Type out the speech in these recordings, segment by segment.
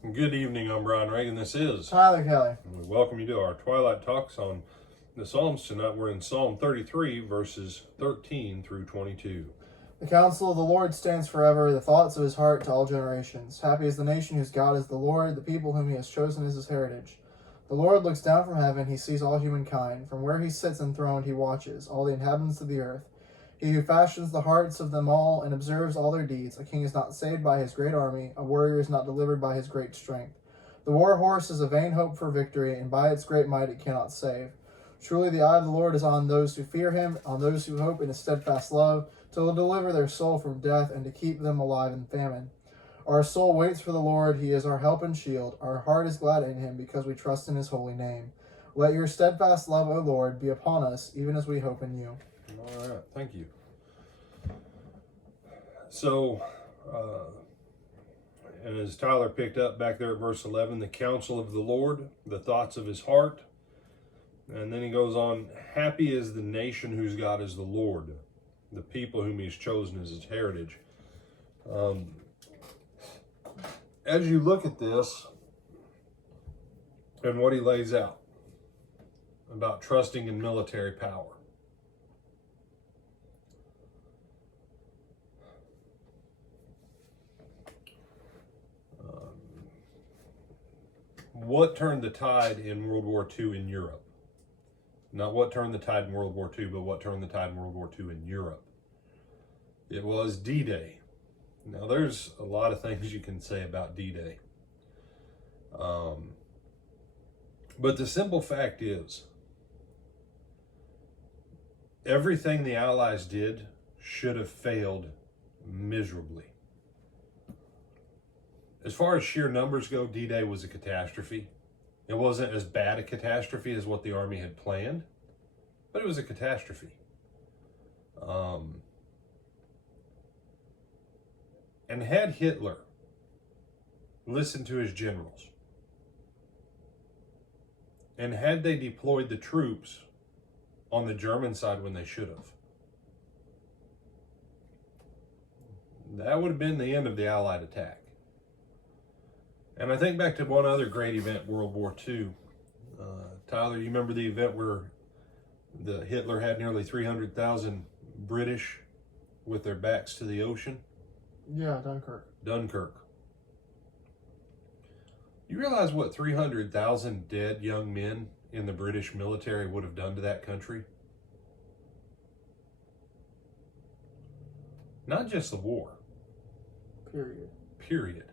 Good evening, I'm Brian Reagan. This is Tyler Kelly. and we welcome you to our Twilight Talks on the Psalms tonight. We're in Psalm 33, verses 13 through 22. The counsel of the Lord stands forever, the thoughts of his heart to all generations. Happy is the nation whose God is the Lord, the people whom he has chosen as his heritage. The Lord looks down from heaven, he sees all humankind. From where he sits enthroned, he watches all the inhabitants of the earth. He who fashions the hearts of them all and observes all their deeds. A king is not saved by his great army, a warrior is not delivered by his great strength. The war horse is a vain hope for victory, and by its great might it cannot save. Truly the eye of the Lord is on those who fear him, on those who hope in his steadfast love, to deliver their soul from death and to keep them alive in famine. Our soul waits for the Lord, he is our help and shield. Our heart is glad in him because we trust in his holy name. Let your steadfast love, O Lord, be upon us, even as we hope in you. All right, thank you. So, and as Tyler picked up back there at verse 11, the counsel of the Lord, the thoughts of his heart. And then he goes on, happy is the nation whose God is the Lord, the people whom he's chosen as his heritage. As you look at this and what he lays out about trusting in military power, what turned the tide in World War II in Europe? Not what turned the tide in World War II, but what turned the tide in World War II in Europe. It was D-Day. Now, there's a lot of things you can say about D-Day. But the simple fact is, everything the Allies did should have failed miserably. As far as sheer numbers go, D-Day was a catastrophe. It wasn't as bad a catastrophe as what the Army had planned, but it was a catastrophe. And had Hitler listened to his generals, and had they deployed the troops on the German side when they should have, that would have been the end of the Allied attack. And I think back to one other great event, World War II. Tyler, you remember the event where the Hitler had nearly 300,000 British with their backs to the ocean? Yeah, Dunkirk. You realize what 300,000 dead young men in the British military would have done to that country? Not just the war. Period.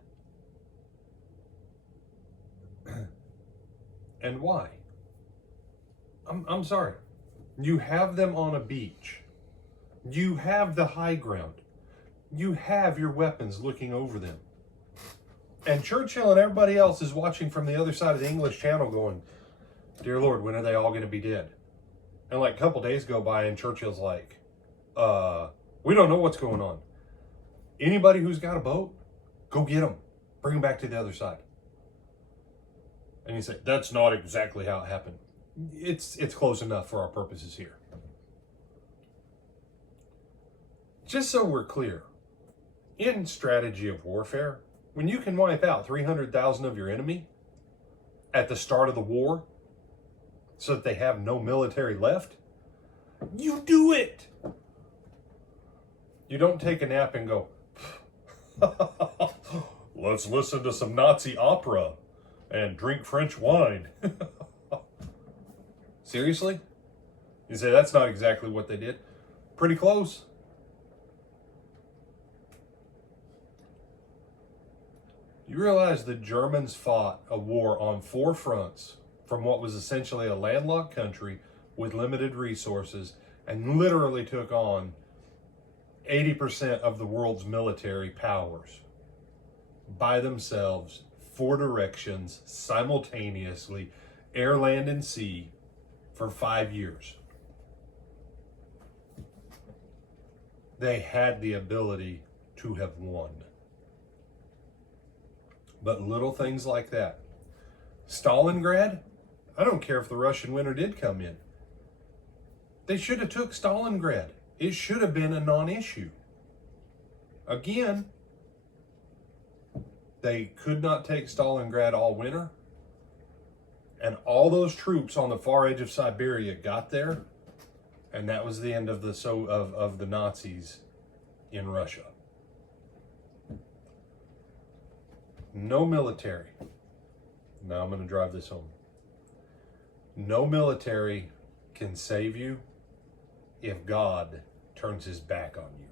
And why? I'm sorry. You have them on a beach. You have the high ground. You have your weapons looking over them. And Churchill and everybody else is watching from the other side of the English Channel going, dear Lord, when are they all going to be dead? And like a couple days go by and Churchill's like, we don't know what's going on. Anybody who's got a boat, go get them. Bring them back to the other side. And you say, that's not exactly how it happened. It's close enough for our purposes here. Just so we're clear, in strategy of warfare, when you can wipe out 300,000 of your enemy at the start of the war so that they have no military left, you do it. You don't take a nap and go, let's listen to some Nazi opera and drink French wine. Seriously? You say that's not exactly what they did? Pretty close. You realize the Germans fought a war on 4 fronts from what was essentially a landlocked country with limited resources and literally took on 80% of the world's military powers by themselves, 4 directions, simultaneously, air, land, and sea, for 5 years. They had the ability to have won. But little things like that. Stalingrad, I don't care if the Russian winter did come in. They should have took Stalingrad. It should have been a non-issue. Again, they could not take Stalingrad all winter. And all those troops on the far edge of Siberia got there, and that was the end of the Nazis in Russia. No military. Now I'm going to drive this home. No military can save you if God turns his back on you.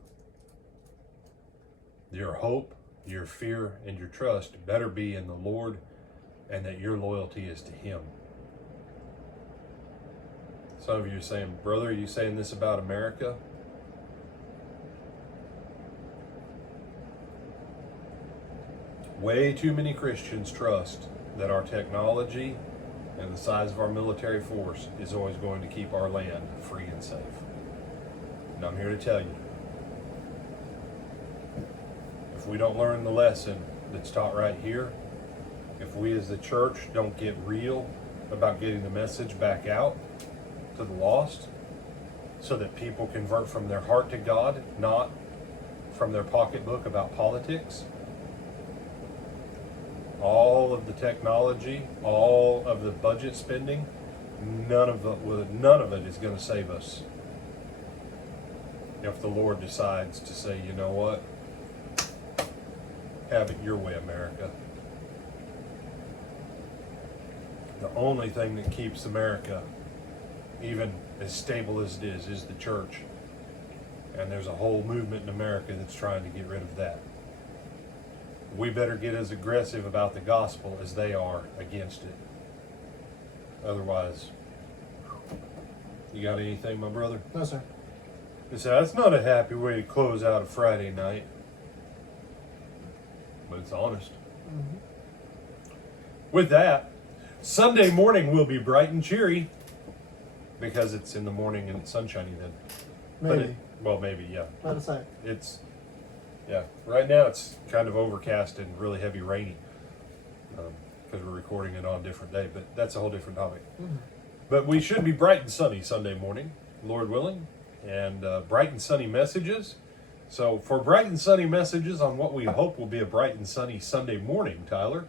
Your hope, your fear, and your trust better be in the Lord, and that your loyalty is to him. Some of you are saying, brother, are you saying this about America? Way too many Christians trust that our technology and the size of our military force is always going to keep our land free and safe. And I'm here to tell you, if we don't learn the lesson that's taught right here, if we as the church don't get real about getting the message back out to the lost, so that people convert from their heart to God, not from their pocketbook about politics, all of the technology, all of the budget spending, none of it is going to save us if the Lord decides to say, you know what, have it your way, America. The only thing that keeps America even as stable as it is the church. And there's a whole movement in America that's trying to get rid of that. We better get as aggressive about the gospel as they are against it. Otherwise, you got anything, my brother? No, sir. You say, that's not a happy way to close out a Friday night. But it's honest. Mm-hmm. With that, Sunday morning will be bright and cheery because it's in the morning and it's sunshiny then. Maybe. Maybe, yeah. Let us say. Right now it's kind of overcast and really heavy rainy because we're recording it on a different day, but that's a whole different topic. Mm-hmm. But we should be bright and sunny Sunday morning, Lord willing, and bright and sunny messages. So for bright and sunny messages on what we hope will be a bright and sunny Sunday morning, Tyler,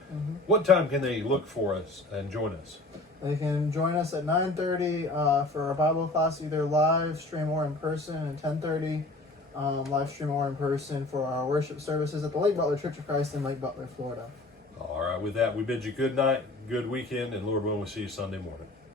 what time can they look for us and join us? They can join us at 9:30 for our Bible class, either live stream or in person, and 10:30 live stream or in person for our worship services at the Lake Butler Church of Christ in Lake Butler, Florida. All right, with that, we bid you good night, good weekend, and Lord willing, we'll see you Sunday morning.